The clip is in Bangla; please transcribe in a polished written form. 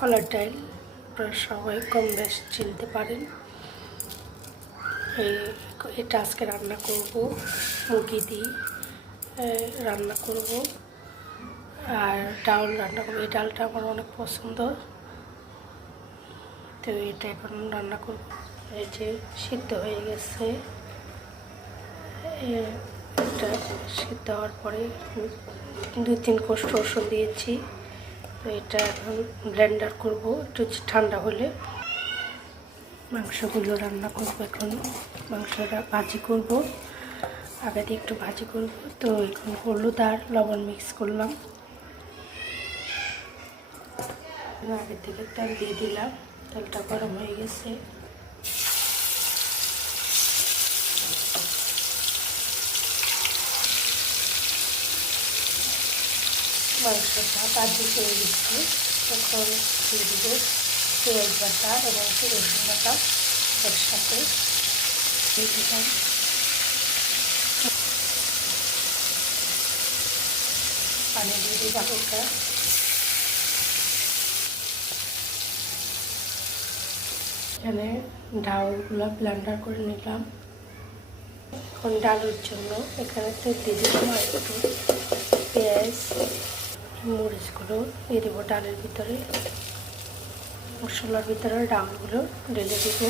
কলার ডাল আপনারা সবাই কম বেশ চিনতে পারেন। এটা আজকে রান্না করব, মুরগি দিয়ে রান্না করব আর ডাল রান্না করব। এই ডালটা আমার অনেক পছন্দ, তো এটা এখন রান্না করব। এই যে সিদ্ধ হয়ে গেছে, এটা সিদ্ধ হওয়ার পরে 2-3 কোষ রসুন দিয়েছি। তো এটা এখন ব্লেন্ডার করব, একটু ঠান্ডা হলে মাংসগুলো রান্না করব। এখন মাংসটা ভাজি করব, আগে দিয়ে একটু ভাজি করব। তো এখন হলুদ আর লবণ মিক্স করলাম, আগে থেকে তেল দিয়ে দিলাম। তেলটা গরম হয়ে গেছে, মাংসটা ভাজি করে দিচ্ছি। এখন দিয়ে দিব পেঁয়াজ বাটা এবং রসুন বাটা একসাথে দিয়ে দিলাম। পানি দিয়ে দিই হালকা। এখানে ডালগুলো ব্লেন্ডার করে নিলাম। এখন ডালের জন্য এখানে তেল দিয়ে দিলাম আর একটু পেঁয়াজ মরিচগুলো দিয়ে দেবো ডালের ভিতরে, মশলার ভিতরে ডালগুলো ঢেলে দেবো।